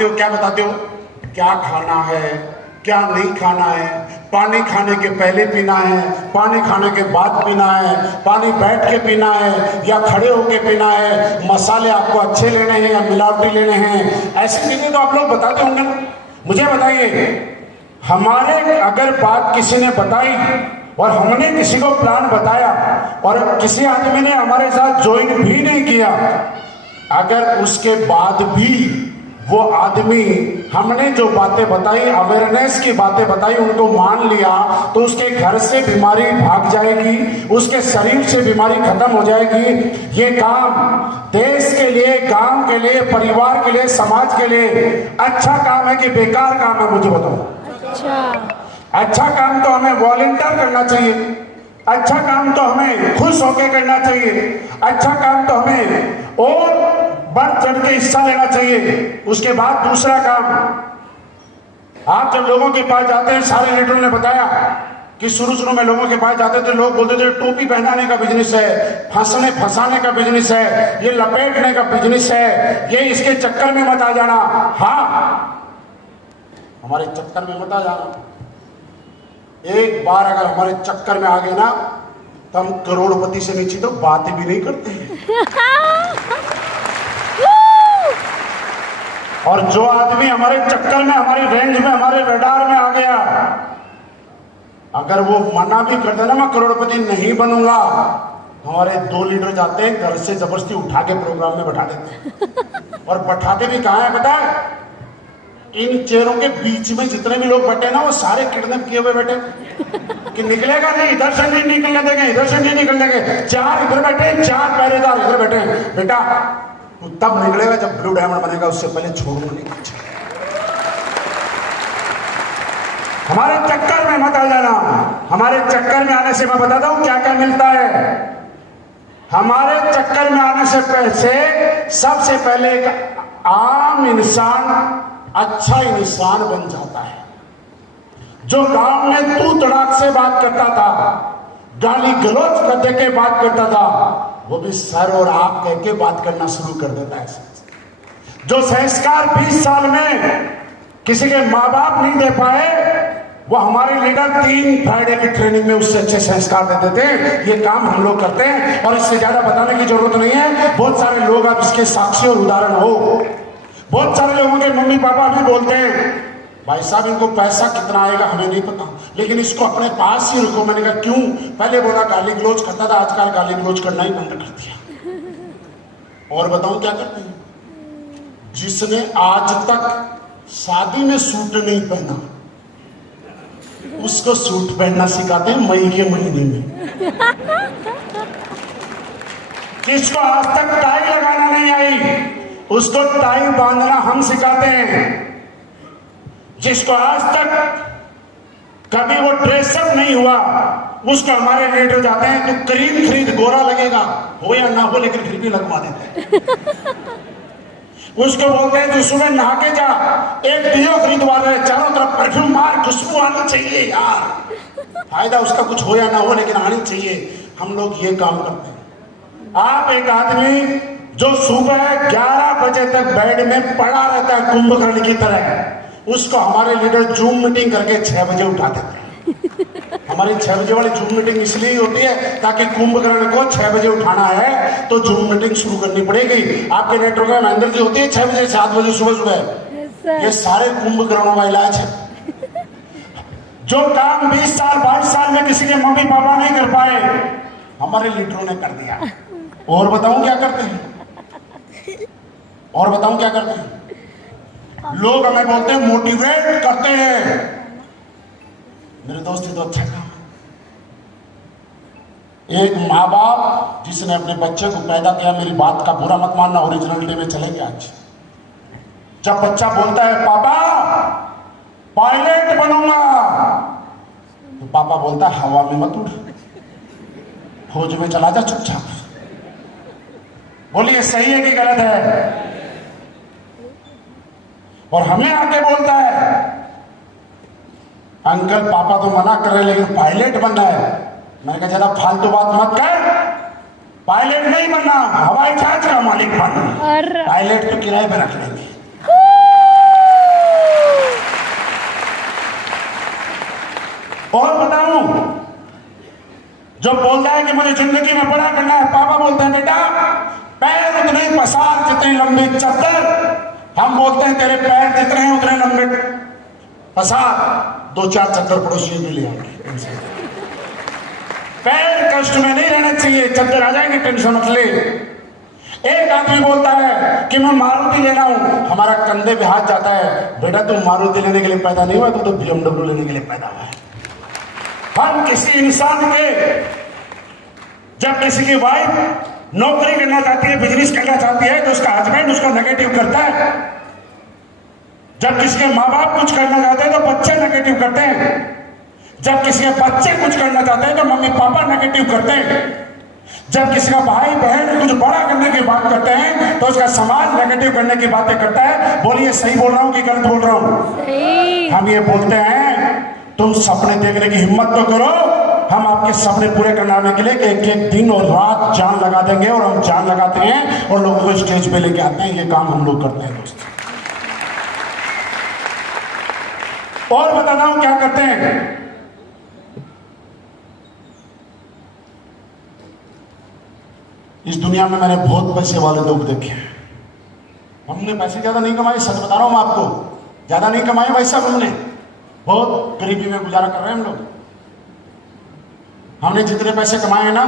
बताते हो? क्या बताते हो? क्या खाना है, क्या नहीं खाना है, पानी खाने के पहले पीना है, पानी खाने के बाद पीना है, पानी बैठ के पीना है या खड़े होके पीना है, मसाले आपको अच्छे लेने हैं या मिलावटी लेने हैं, ऐसी चीजें तो आप लोग बताते होंगे ना। मुझे बताइए, हमारे अगर बात किसी ने बताई और हमने किसी को प्लान बताया और किसी आदमी ने हमारे साथ ज्वाइन भी नहीं किया, अगर उसके बाद भी वो आदमी हमने जो बातें बताई, अवेयरनेस की बातें बताई, उनको मान लिया, तो उसके घर से बीमारी भाग जाएगी, उसके शरीर से बीमारी खत्म हो जाएगी। ये काम देश के लिए, गांव के लिए, परिवार के लिए, समाज के लिए अच्छा काम है कि बेकार काम है? मुझे बताओ। अच्छा काम तो हमें वॉलंटियर करना चाहिए, अच्छा काम तो हमें खुश होकर करना चाहिए, अच्छा काम तो हमें और बढ़ चढ़ के हिस्सा लेना चाहिए। उसके बाद दूसरा काम, आप जब लोगों के पास जाते हैं, सारे लीडरों ने बताया कि शुरू में लोगों के पास जाते थे, लोग बोलते थे टोपी पहनाने का बिजनेस है, फंसने फंसाने का बिजनेस है, ये लपेटने का बिजनेस है, ये इसके चक्कर में मत आ जाना। हाँ, हमारे चक्कर में मत आ जाना। एक बार अगर हमारे चक्कर में आ गए ना, तो हम करोड़पति से नीचे तो बात भी नहीं करते। और जो आदमी हमारे चक्कर में, हमारी रेंज में, हमारे रडार में आ गया, अगर वो मना भी कर देना मैं करोड़पति नहीं बनूंगा, हमारे 2 लीडर जाते हैं घर से जबरदस्ती उठा के प्रोग्राम में बैठा देते हैं। और बैठाते भी कहाँ है पता है? इन चेयरों के बीच में जितने भी लोग बैठे ना, वो सारे किडनैप किए हुए बैठे कि निकलेगा नहीं, इधर से नहीं निकलने देंगे, इधर से नहीं निकलने देंगे। 4 इधर बैठे, 4 पहरेदार इधर बैठे हैं। बेटा वो तब निकलेगा जब ब्लू डायमंड बनेगा, उससे पहले छोड़ूंगा नहीं कुछ। हमारे चक्कर में मत आ जाना। हमारे चक्कर में आने से मैं बताता हूं क्या क्या मिलता है। हमारे चक्कर में आने से सबसे पहले एक आम इंसान अच्छा इंसान बन जाता है। जो गांव में तू तड़ाक से बात करता था, गाली गलौज करते के बात करता था, वो भी सर और आप कह के बात करना शुरू कर देता है। जो संस्कार 20 साल में किसी के माँ बाप नहीं दे पाए, वो हमारे लीडर 3 फ्राइडे की ट्रेनिंग में उससे अच्छे संस्कार दे देते हैं। ये काम हम लोग करते हैं और इससे ज्यादा बताने की जरूरत नहीं है। बहुत सारे लोग आप इसके साक्षी और उदाहरण हो। बहुत सारे लोगों के मम्मी पापा भी बोलते हैं भाई साहब इनको पैसा कितना आएगा हमें नहीं पता, लेकिन इसको अपने पास ही रखो। मैंने कहा क्यों? पहले बोला गाली गलौज करता था, आजकल गाली गलौज करना ही बंद कर दिया। और बताऊं क्या करते हैं? जिसने आज तक शादी में सूट नहीं पहना, उसको सूट पहनना सिखाते हैं मई के महीने में। जिसको आज तक टाई लगाना नहीं आई, उसको टाई बांधना हम सिखाते हैं। जिसको आज तक कभी वो ड्रेसअप नहीं हुआ, उसको हमारे लीडर जाते हैं तो क्रीम खरीद, गोरा लगेगा हो या ना हो, लेकिन फिर भी लगवा देते हैं। उसको बोलते हैं जो सुबह नहा के जा, एक डियो खरीदवा रहे, चारों तरफ परफ्यूम मार, खुशबू आनी चाहिए यार। फायदा उसका कुछ हो या ना हो, लेकिन आनी चाहिए। हम लोग ये काम करते हैं। आप एक आदमी जो सुबह 11 बजे तक बेड में पड़ा रहता है कुंभकर्ण की तरह, उसको हमारे लीडर जूम मीटिंग करके 6 बजे उठा देते हैं। हमारी 6 बजे वाली जूम मीटिंग इसलिए होती है ताकि कुंभकर्ण को 6 बजे उठाना है तो जूम मीटिंग शुरू करनी पड़ेगी। आपके नेटवर्क में महेंद्र जी होती है 6 बजे 7 बजे सुबह। ये सारे कुंभकर्णों का इलाज है। जो काम 20 साल 22 साल में किसी के मम्मी पापा नहीं कर पाए, हमारे लीडरों ने कर दिया। और बताऊं क्या करते हैं? और बताऊं क्या करते हैं? लोग हमें बोलते हैं मोटिवेट करते हैं। मेरे दोस्त ये तो अच्छा काम है। एक माँ बाप जिसने अपने बच्चे को पैदा किया, मेरी बात का बुरा मत मानना, ओरिजिनलिटी में चलेंगे आज। जब बच्चा बोलता है पापा पायलट बनूंगा, तो पापा बोलता है हवा में मत उड़, फौज में चला जा चुपचाप। बोलिए सही है कि गलत है? और हमें आके बोलता है अंकल पापा तो मना कर रहे लेकिन पायलट बनना है। मैंने कहा ज्यादा फालतू बात मत कर, पायलट नहीं बनना, हवाई जहाज का मालिक बनना। पायलट तो किराए पे रख लेंगे। कि मुझे जिंदगी में बड़ा करना है। पापा बोलते हैं बेटा पैर उतने पसार जितनी लंबी चद्दर, हम बोलते हैं तेरे पैर जितने हैं उतने लंबे पसार, 2-4 चद्दर पड़ोसियों के लिए आएंगे। पैर कष्ट में नहीं रहना चाहिए, चद्दर आ जाएंगे, टेंशन मत ले। एक आदमी बोलता है कि मैं मारुति लेना हूं, हमारा कंधे पे हाथ जाता है, बेटा तुम मारुति लेने के लिए पैदा नहीं हुआ, तू तो BMW लेने के लिए पैदा हुआ है। हम किसी इंसान के, जब किसी की वाइफ नौकरी करना चाहती है, बिजनेस करना चाहती है, तो उसका हस्बैंड उसको नेगेटिव करता है। जब किसी के माँ बाप कुछ करना चाहते हैं तो बच्चे नेगेटिव करते हैं। जब किसी के बच्चे कुछ करना चाहते हैं तो मम्मी पापा नेगेटिव करते हैं। जब किसी का भाई बहन कुछ बड़ा करने की बात करते हैं तो उसका समाज नेगेटिव करने की बातें करता है। बोलिए सही बोल रहा हूं कि गलत बोल रहा हूं? हम ये बोलते हैं तुम सपने देखने की हिम्मत तो करो, हम आपके सपने पूरे कराने के लिए एक एक दिन और रात जान लगा देंगे। और हम जान लगाते हैं और लोगों को स्टेज पे लेके आते हैं, ये काम हम लोग करते हैं दोस्त। और बताता हूं क्या करते हैं। इस दुनिया में मैंने बहुत पैसे वाले लोग देखे हैं। हमने पैसे ज्यादा नहीं कमाए, सच बता रहा हूं मैं आपको, ज्यादा नहीं कमाए भाई साहब, हमने बहुत गरीबी में गुजारा कर रहे हैं हम लोग। हमने जितने पैसे कमाए हैं ना,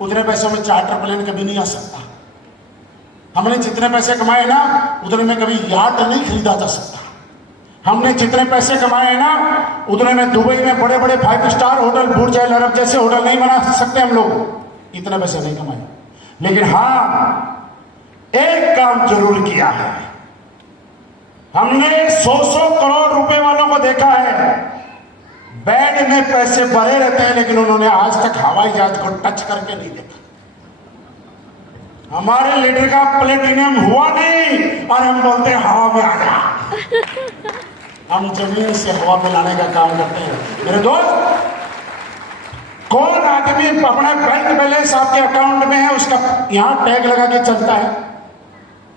उतने पैसों में चार्टर प्लेन कभी नहीं आ सकता। हमने जितने पैसे कमाए ना, उतने में कभी यार्ड नहीं खरीदा जा सकता। हमने जितने पैसे कमाए हैं ना, उतने में दुबई में बड़े बड़े 5 स्टार होटल, बुर्ज अल अरब जैसे होटल नहीं बना सकते हम लोग। इतने पैसे नहीं कमाए, लेकिन हाँ एक काम जरूर किया है। हमने 100 करोड़ रुपए वालों को देखा है, बेड में पैसे भरे रहते हैं, लेकिन उन्होंने आज तक हवाई जहाज को टच करके नहीं देखा। हमारे लीडर का प्लेटिनियम हुआ नहीं और हम बोलते हैं हवा में आ जा। हम जमीन से हवा में लाने का काम करते हैं। मेरे दोस्त, कौन आदमी अपना बैंक बैलेंस आपके अकाउंट में है उसका यहां टैग लगा के चलता है?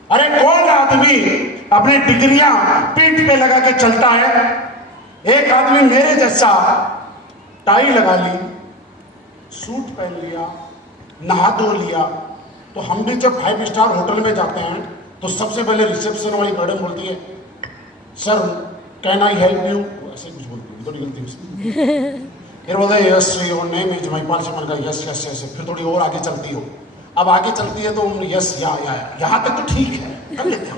अरे कौन आदमी अपनी डिग्रियां पीठ पे लगा के चलता है? एक आदमी मेरे जैसा टाई लगा ली, सूट पहन लिया, नहा धो लिया, तो हम भी जब 5 स्टार होटल में जाते हैं तो सबसे पहले रिसेप्शन वाली मैडम बोलती है sir can I help you, ऐसे कुछ बोलती है, थोड़ी गलती उसकी। फिर बोलते हैं yes your name is Mahipal से, मन का यस यस यस। फिर थोड़ी और आगे चलती हो, अब आगे चलती है तो यस यहाँ तक तो ठीक है, कर लेते हो।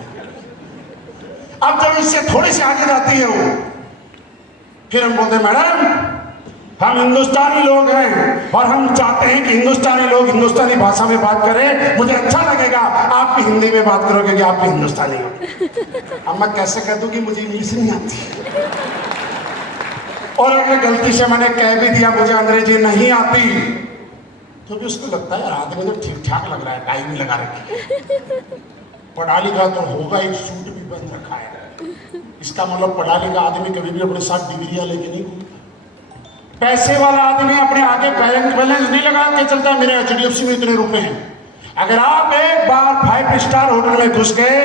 अब जब इससे थोड़ी सी आगे जाती है वो, फिर हम बोलते हैं मैडम हम हिंदुस्तानी लोग हैं और हम चाहते हैं कि हिंदुस्तानी लोग हिंदुस्तानी भाषा में बात करें, मुझे अच्छा लगेगा आप भी हिंदी में बात करोगे कि आप भी हिंदुस्तानी हो। अब मैं कैसे कह दूं कि मुझे इंग्लिश नहीं आती, और अगर गलती से मैंने कह भी दिया मुझे अंग्रेजी नहीं आती, तो भी उसको लगता है आदमी तो ठीक ठाक लग रहा है, टाई भी लगा रखी है, पढ़ा लिखा तो होगा, एक सूट भी पहन रखा है। इसका मतलब पढ़ा लिखा आदमी कभी भी अपने साथ डिग्रियां लेके नहीं घूमता। पैसे वाला आदमी अपने आगे बैलेंस नहीं लगा के चलता मेरे HDFC में इतने रुपए हैं। अगर आप एक बार 5 स्टार होटल में घुस गए,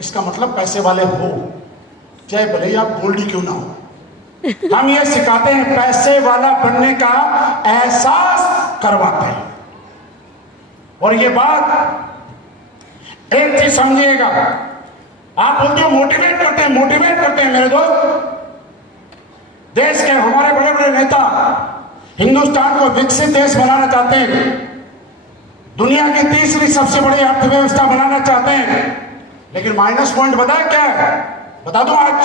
इसका मतलब पैसे वाले हो, चाहे भले ही आप गोल्डी क्यों ना हो। हम ये सिखाते हैं, पैसे वाला बनने का एहसास करवाते हैं। और ये बात एक चीज समझिएगा, आप बोलते हो मोटिवेट करते हैं मेरे दोस्त। देश के हमारे बड़े बड़े नेता हिंदुस्तान को विकसित देश बनाना चाहते हैं, दुनिया की तीसरी सबसे बड़ी अर्थव्यवस्था बनाना चाहते हैं, लेकिन माइनस पॉइंट बता क्या है? बता दो आज,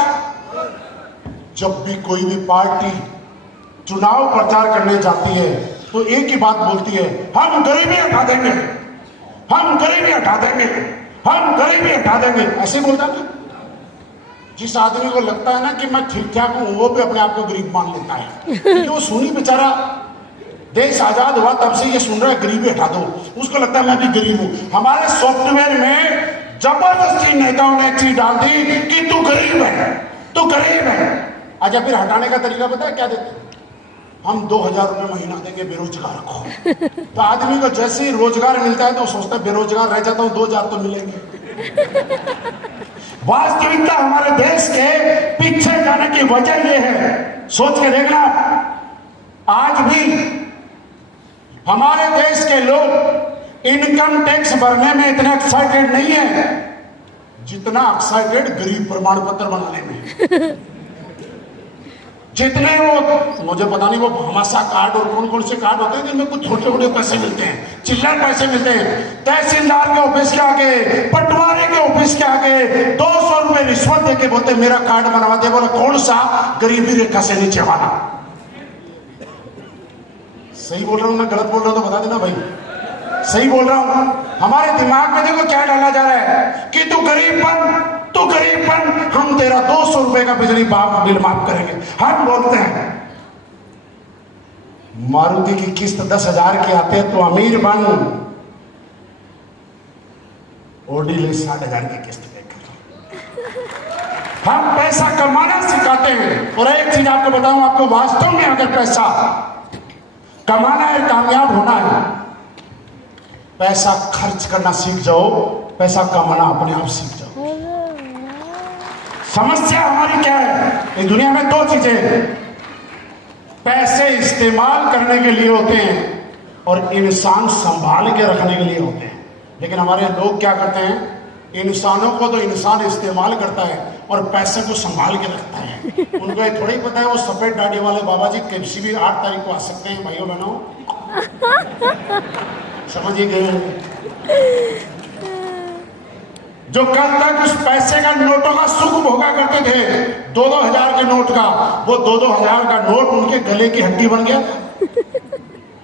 जब भी कोई भी पार्टी चुनाव प्रचार करने जाती है तो एक ही बात बोलती है, हम गरीबी हटा देंगे, हम गरीबी हटा देंगे, हम गरीबी हटा देंगे, ऐसे बोलता है। जिस आदमी को लगता है ना कि मैं ठीक ठाक हूं, वो भी अपने आप को गरीब मान लेता है, क्योंकि वो सुनी बेचारा देश आजाद हुआ तब से ये सुन रहा है गरीबी हटा दो, उसको लगता है मैं भी गरीब हूं। हमारे सॉफ्टवेयर में जबरदस्ती नेताओं ने एक चीज डाल दी कि तू गरीब है, तू गरीब है। अच्छा, फिर हटाने का तरीका पता है क्या देते? हम 2000 रुपये महीना देंगे बेरोजगार को। तो आदमी को जैसे ही रोजगार मिलता है तो सोचता है बेरोजगार रह जाता हूं, 2000 तो मिलेंगे। वास्तविकता हमारे देश के पीछे जाने की वजह यह है, सोच के देखना, आज भी हमारे देश के लोग इनकम टैक्स भरने में इतने एक्साइटेड नहीं है जितना एक्साइटेड गरीब प्रमाण पत्र बनाने में। जितने वो, मुझे पता नहीं वो भामाशाह कार्ड और कौन कौन से कार्ड होते हैं जिनमें कुछ छोटे छोटे पैसे मिलते हैं, चिल्लर पैसे मिलते हैं। तहसीलदार के ऑफिस के आगे, पटवारी के ऑफिस के आगे 200 रुपए रिश्वत दे के बोलते मेरा कार्ड बनवा दे। बोले कौन सा? गरीबी रेखा से नीचे वाला। सही बोल रहा हूं ना गलत बोल रहा हूं तो बता देना भाई। सही बोल रहा हूं। हमारे दिमाग में देखो क्या डाला जा रहा है कि तू गरीब बन, हम तेरा 200 रुपए का बिजली बिल माफ करेंगे। हम बोलते हैं मारुति की किस्त 10,000 की आते तो अमीर बन, ओडी ले 60,000 की किस्त देकर। हम पैसा कमाना सिखाते हैं। और एक चीज आपको बताऊं, आपको वास्तव में अगर पैसा कमाना है, कामयाब होना है, पैसा खर्च करना सीख जाओ, पैसा कमाना अपने आप सीख जाओ। समस्या हमारी क्या है इस दुनिया में? 2 चीजें, पैसे इस्तेमाल करने के लिए होते हैं और इंसान संभाल के रखने के लिए होते हैं। लेकिन हमारे लोग क्या करते हैं, इंसानों को तो इंसान इस्तेमाल करता है और पैसे को संभाल के रखता है। उनको ये थोड़ा ही पता है वो सफेद दाढ़ी वाले बाबा जी किसी भी 8 तारीख को आ सकते हैं। भाइयों बहनों, समझिए गए जो कल तक उस पैसे का नोटों का सुख भोगा करते थे, 2-2 हजार के नोट का, वो 2-2 हजार का नोट उनके गले की हड्डी बन गया,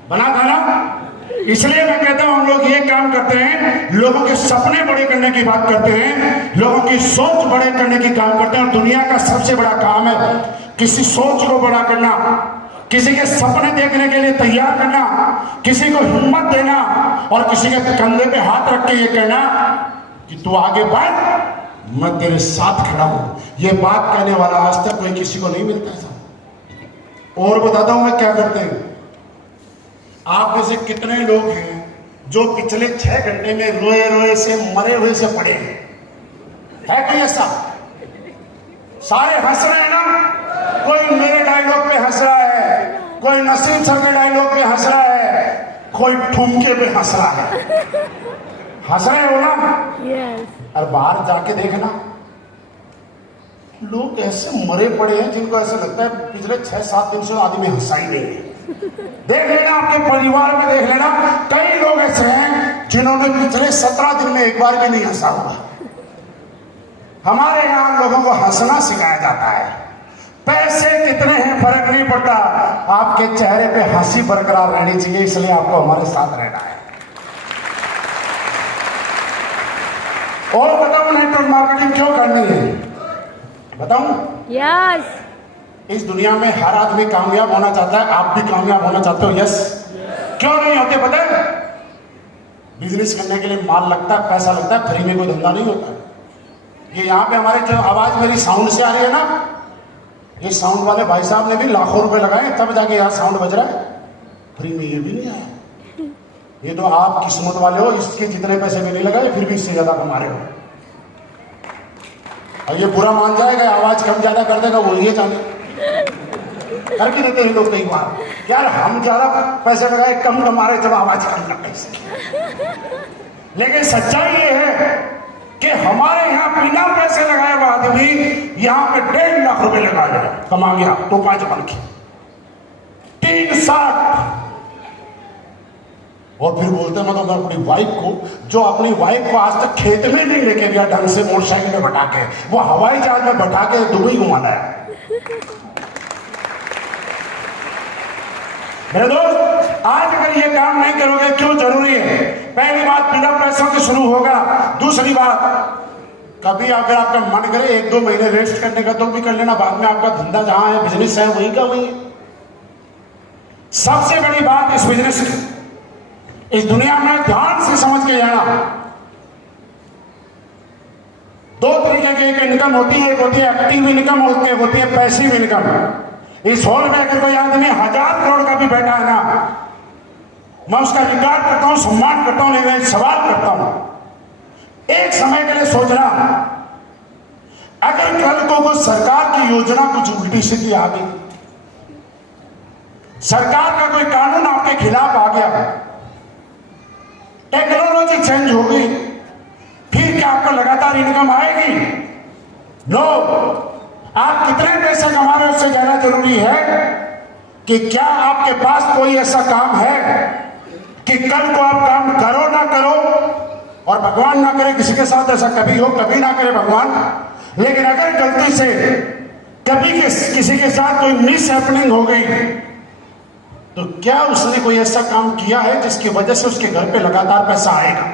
बना था ना। इसलिए मैं कहता हूं हम लोग ये काम करते हैं, लोगों के सपने बड़े करने की बात करते हैं, लोगों की सोच बड़े करने की काम करते हैं। और दुनिया का सबसे बड़ा काम है किसी सोच को बड़ा करना, किसी के सपने देखने के लिए तैयार करना, किसी को हिम्मत देना और किसी के कंधे पे हाथ रख के ये कहना कि तू आगे बढ़, मैं तेरे साथ खड़ा हूं। ये बात कहने वाला आज तक कोई किसी को नहीं मिलता था। और बताता हूं मैं क्या करते हैं। आप में से कितने लोग हैं जो पिछले 6 घंटे में रोए रोए से, मरे हुए से पड़े हैं? है कोई ऐसा? सारे हंस रहे हैं ना। कोई मेरे डायलॉग पे हंस रहा है, कोई नसीम सर के डायलॉग पे हंस रहा है, कोई ठुमके पे हंस रहा है। हंस रहे हो ना? yes. और बाहर जाके देखना, लोग ऐसे मरे पड़े हैं जिनको ऐसा लगता है पिछले 6-7 दिन से आदमी हंसा ही नहीं है। देख लेना आपके परिवार में, देख लेना कई लोग ऐसे हैं जिन्होंने पिछले 17 दिन में एक बार भी नहीं हंसा हुआ। हमारे यहाँ लोगों को हंसना सिखाया जाता है। पैसे कितने हैं फर्क नहीं पड़ता, आपके चेहरे पे हंसी बरकरार रहनी चाहिए, इसलिए आपको हमारे साथ रहना है। और बताओ नेटवर्क मार्केटिंग क्यों करनी है? बताऊं? यस। इस दुनिया में हर आदमी कामयाब होना चाहता है, आप भी कामयाब होना चाहते हो। यस। क्यों नहीं होते पता है? बिजनेस करने के लिए माल लगता है, पैसा लगता है, फ्री में कोई धंधा नहीं होता। ये यहाँ पे हमारे जो आवाज मेरी साउंड से आ रही है ना, ये साउंड वाले भाई साहब ने भी लाखों रुपए लगाए तब जाके यहाँ साउंड बज रहा है। फ्री में ये भी नहीं आया। ये तो आप किस्मत वाले हो, इसके जितने पैसे भी नहीं लगाए फिर भी इससे ज्यादा कमा रहे हो। और ये बुरा मान जाएगा, आवाज कम ज्यादा कर देगा, वो ये जाने कर भी देते हैं लोग कई बार। यार हम ज्यादा पैसे लगाए, कम कमा रहे, जब आवाज कम करते हैं। लेकिन सच्चाई ये है कि हमारे यहाँ बिना पैसे लगाए हुआ आदमी यहाँ पे 1.5 लाख रुपए लगा गया, कमा गया तो 5 बन के 360। और फिर बोलते हैं मतलब अपनी वाइफ को, जो अपनी वाइफ को आज तक खेत में नहीं लेके गया ढंग से मोटरसाइकिल में बैठा के, वो हवाई जहाज में बैठा के दुबई घुमाना है। मेरे दोस्त, आज अगर ये काम नहीं करोगे, क्यों जरूरी है? पहली बात, बिना पैसों के शुरू होगा। दूसरी बात, कभी अगर आपका मन करे 1-2 महीने रेस्ट करने का तो भी कर लेना, बाद में आपका धंधा जहां है, बिजनेस है, वही का वही है। सबसे बड़ी बात इस बिजनेस की, इस दुनिया में ध्यान से समझ के जाना, 2 तरीके की एक इनकम होती है। एक होती है एक्टिव इनकम, होती है पैसिव इनकम। इस हॉल में अगर कोई आदमी 1000 करोड़ का भी बैठा है ना, मैं उसका रिकॉर्ड करता हूं, सम्मान करता हूं, लेकिन सवाल करता हूं, एक समय के लिए सोचना, अगर कल को सरकार की योजना कुछ उल्टी सीधी आ गई, सरकार का कोई कानून आपके खिलाफ आ गया, टेक्नोलॉजी चेंज हो गई, फिर क्या आपको लगातार इनकम आएगी? नो। आप कितने पैसे कमा रहे हो उससे ज्यादा जरूरी है कि क्या आपके पास कोई ऐसा काम है कि कल को आप काम करो ना करो, और भगवान ना करे किसी के साथ ऐसा कभी हो, कभी ना करे भगवान, लेकिन अगर गलती से कभी किसी के साथ कोई मिस हैपनिंग हो गई, तो क्या उसने कोई ऐसा काम किया है जिसकी वजह से उसके घर पे लगातार पैसा आएगा?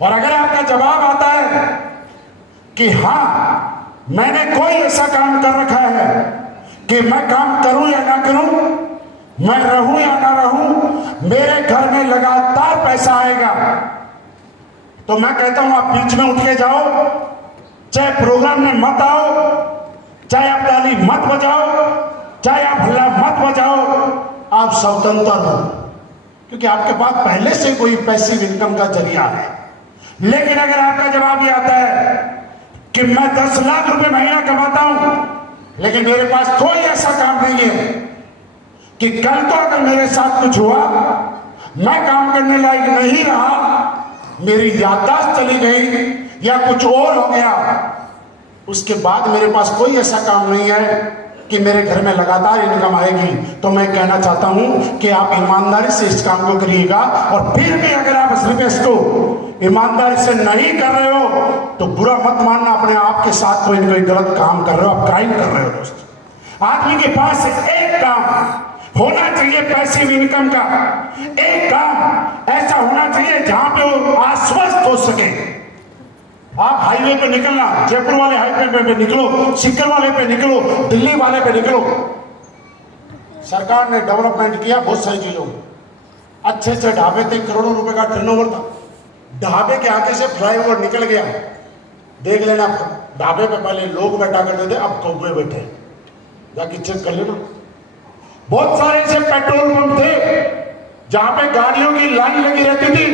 और अगर आपका जवाब आता है कि हाँ मैंने कोई ऐसा काम कर रखा है कि मैं काम करूं या ना करूं, मैं रहूं या ना रहूं, मेरे घर में लगातार पैसा आएगा, तो मैं कहता हूं आप बीच में उठ के जाओ, चाहे प्रोग्राम में मत आओ, चाहे आप ताली मत बजाओ, चाहे आप हल्ला मत बजाओ, आप स्वतंत्र हो, क्योंकि आपके पास पहले से कोई पैसिव इनकम का जरिया है। लेकिन अगर आपका जवाब ये आता है कि मैं 10 लाख रुपए महीना कमाता हूं, लेकिन मेरे पास कोई ऐसा काम नहीं है कि कल को अगर मेरे साथ कुछ हुआ, मैं काम करने लायक नहीं रहा, मेरी याददाश्त चली गई या कुछ और हो गया, उसके बाद मेरे पास कोई ऐसा काम नहीं है कि मेरे घर में लगातार इनकम आएगी, तो मैं कहना चाहता हूं कि आप ईमानदारी से इस काम को करिएगा। और फिर भी अगर आप इस रिक्वेस्ट को ईमानदारी से नहीं कर रहे हो तो बुरा मत मानना, अपने आप के साथ कोई गलत काम कर रहे हो, आप क्राइम कर रहे हो। दोस्त, आदमी के पास एक काम होना चाहिए पैसिव इनकम का, एक काम ऐसा होना चाहिए जहां पे वो आश्वस्त हो सके। आप हाईवे पे निकलना, जयपुर वाले हाईवे पे निकलो, सिक्कर वाले पे निकलो, दिल्ली वाले पे निकलो, सरकार ने डेवलपमेंट किया बहुत सारी चीजों में, अच्छे से ढाबे थे, करोड़ों रुपए का टर्नओवर था, ढाबे के आगे से फ्लाईओवर निकल गया, देख लेना, ढाबे पे पहले लोग बैठा करते थे, अब कौवे बैठे, जाके चेक कर लेना। बहुत सारे ऐसे पेट्रोल पंप थे जहां पे गाड़ियों की लाइन लगी रहती थी,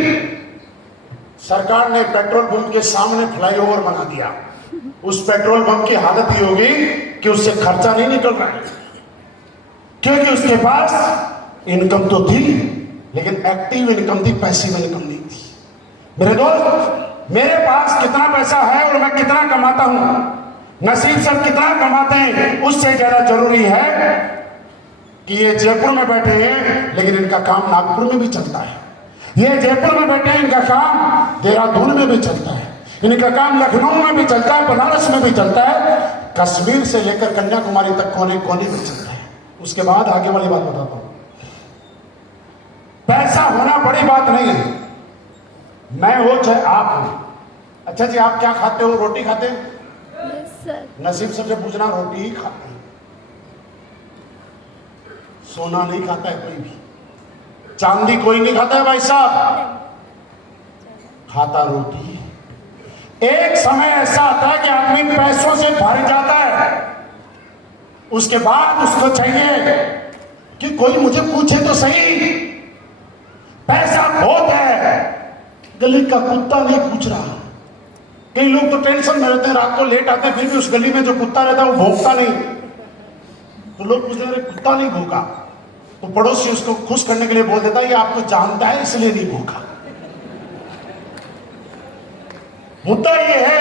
सरकार ने पेट्रोल पंप के सामने फ्लाईओवर बना दिया। उस पेट्रोल पंप की हालत ये होगी कि उससे खर्चा नहीं निकल रहा है, क्योंकि उसके पास इनकम तो थी लेकिन एक्टिव इनकम थी, पैसिव इनकम नहीं थी। मेरे दोस्त, मेरे पास कितना पैसा है और मैं कितना कमाता हूं, नसीब सर कितना कमाते हैं, उससे ज्यादा जरूरी है कि ये जयपुर में बैठे हैं लेकिन इनका काम नागपुर में भी चलता है, ये जयपुर में बैठे हैं इनका काम देहरादून में भी चलता है, इनका काम लखनऊ में भी चलता है, बनारस में भी चलता है, कश्मीर से लेकर कन्याकुमारी तक कोने कोने में चलता है। उसके बाद आगे वाली बात बताता हूं, पैसा होना बड़ी बात नहीं है, मैं हो चाहे आप हो। अच्छा जी, आप क्या खाते हो? रोटी खाते हैं? नसीब सबसे पूछना, रोटी ही खाते हैं, सोना नहीं खाता है कोई भी, चांदी कोई नहीं खाता है भाई साहब, खाता रोटी। एक समय ऐसा आता है कि आदमी पैसों से भर जाता है, उसके बाद उसको चाहिए कि कोई मुझे पूछे तो सही, पैसा बहुत है, गली का कुत्ता नहीं पूछ रहा। कई लोग तो टेंशन में रहते हैं, रात को लेट आते हैं, फिर भी उस गली में जो कुत्ता रहता है वो भौंकता नहीं, तो लोग पूछते हैं कुत्ता नहीं भौंका, तो पड़ोसी उसको खुश करने के लिए बोल देता है ये आपको जानता है इसलिए नहीं भूखा। मुद्दा ये है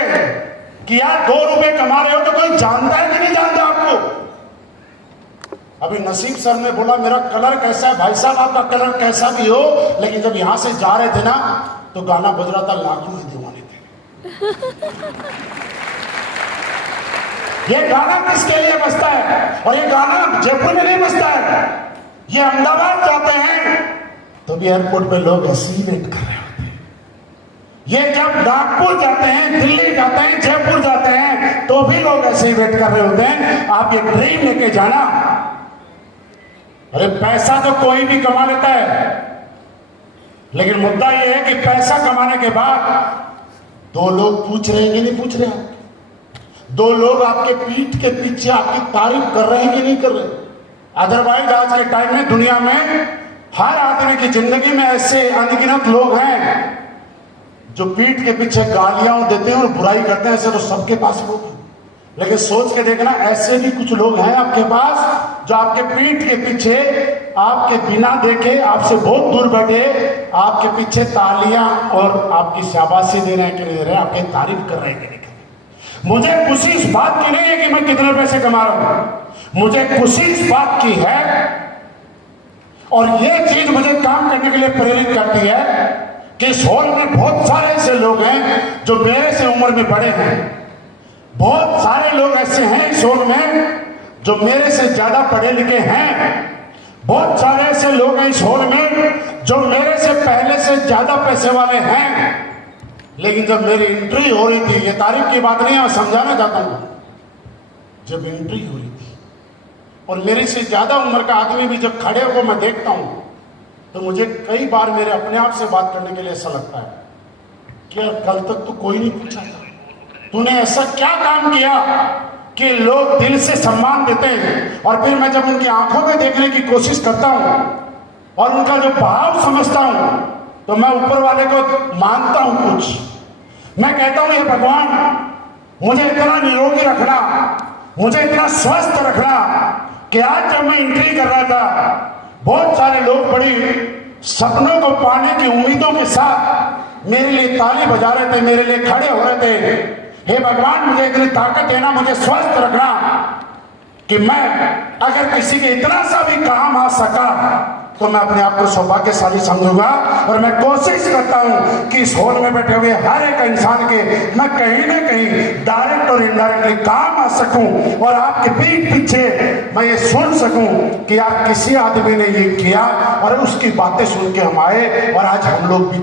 कि यार 2 रुपए कमा रहे हो तो कोई जानता है कि नहीं जानता आपको। अभी नसीब सर ने बोला मेरा कलर कैसा है, भाई साहब आपका कलर कैसा भी हो, लेकिन जब यहां से जा रहे थे ना तो गाना बज रहा था लाखों में दीवाने थे। ये गाना किसके लिए बजता है? और ये गाना जयपुर में नहीं बजता है, ये अहमदाबाद जाते हैं तो भी एयरपोर्ट पे लोग ऐसे ही वेट कर रहे होते हैं, ये जब नागपुर जाते हैं, दिल्ली जाते हैं, जयपुर जाते हैं तो भी लोग ऐसे ही वेट कर रहे होते हैं। आप ये ड्रीम लेके जाना, अरे पैसा तो कोई भी कमा लेता है, लेकिन मुद्दा ये है कि पैसा कमाने के बाद 2 लोग पूछ रहे हैं कि नहीं पूछ रहे हैं, 2 लोग आपके पीठ के पीछे आपकी तारीफ कर रहे हैं कि नहीं कर रहे। अदरवाइज आज के टाइम में दुनिया में हर आदमी की जिंदगी में ऐसे अनगिनत लोग हैं जो पीठ के पीछे गालियां देते हैं और बुराई करते हैं, ऐसे तो सबके पास लोग हैं, लेकिन सोच के देखना ऐसे भी कुछ लोग हैं आपके पास जो आपके पीठ के पीछे आपके बिना देखे, आपसे बहुत दूर बैठे, आपके पीछे तालियां और आपकी शाबाशी दे रहे हैं कि नहीं दे रहे हैं, आपकी तारीफ कर रहे हैं कि नहीं कर रहे। मुझे खुशी इस बात की नहीं है कि मैं कितने पैसे कमा रहा हूं, मुझे खुशी इस बात की है, और ये चीज मुझे काम करने के लिए प्रेरित करती है कि इस हॉल में बहुत सारे ऐसे लोग हैं जो मेरे से उम्र में बड़े हैं। बहुत सारे लोग ऐसे हैं इस हॉल में जो मेरे से ज्यादा पढ़े लिखे हैं। बहुत सारे ऐसे लोग हैं इस हॉल में जो मेरे से पहले से ज्यादा पैसे वाले हैं। लेकिन जब मेरी एंट्री हो रही थी, ये तारीफ की बात नहीं है, मैं समझाना चाहता हूं, जब एंट्री हो रही थी और मेरे से ज्यादा उम्र का आदमी भी जब खड़े होकर मैं देखता हूं, तो मुझे कई बार मेरे अपने आप से बात करने के लिए ऐसा लगता है कि यार कल तक तो कोई नहीं पूछा था, तूने ऐसा क्या काम किया कि लोग दिल से सम्मान देते हैं। और फिर मैं जब उनकी आंखों में देखने की कोशिश करता हूं और उनका जो भाव समझता हूं, तो मैं ऊपर वाले को मानता हूं कुछ। मैं कहता हूं, हे भगवान, मुझे इतना निरोगी रखना, मुझे इतना स्वस्थ रखना कि आज जब मैं एंट्री कर रहा था, बहुत सारे लोग बड़ी सपनों को पाने की उम्मीदों के साथ मेरे लिए ताली बजा रहे थे, मेरे लिए खड़े हो रहे थे। हे भगवान, मुझे इतनी ताकत देना, मुझे स्वस्थ रखना कि मैं अगर किसी के इतना सा भी काम आ सका तो मैं अपने आप को सौभाग्यशाली समझूंगा। और मैं कोशिश करता हूं कि इस हॉल में बैठे हुए हर एक इंसान के मैं कहीं ना कहीं डायरेक्ट और इनडायरेक्टली काम आ सकूं और आपके पीठ पीछे मैं ये सुन सकूं कि आप किसी आदमी ने ये किया और उसकी बातें सुन के हम आए और आज हम लोग भी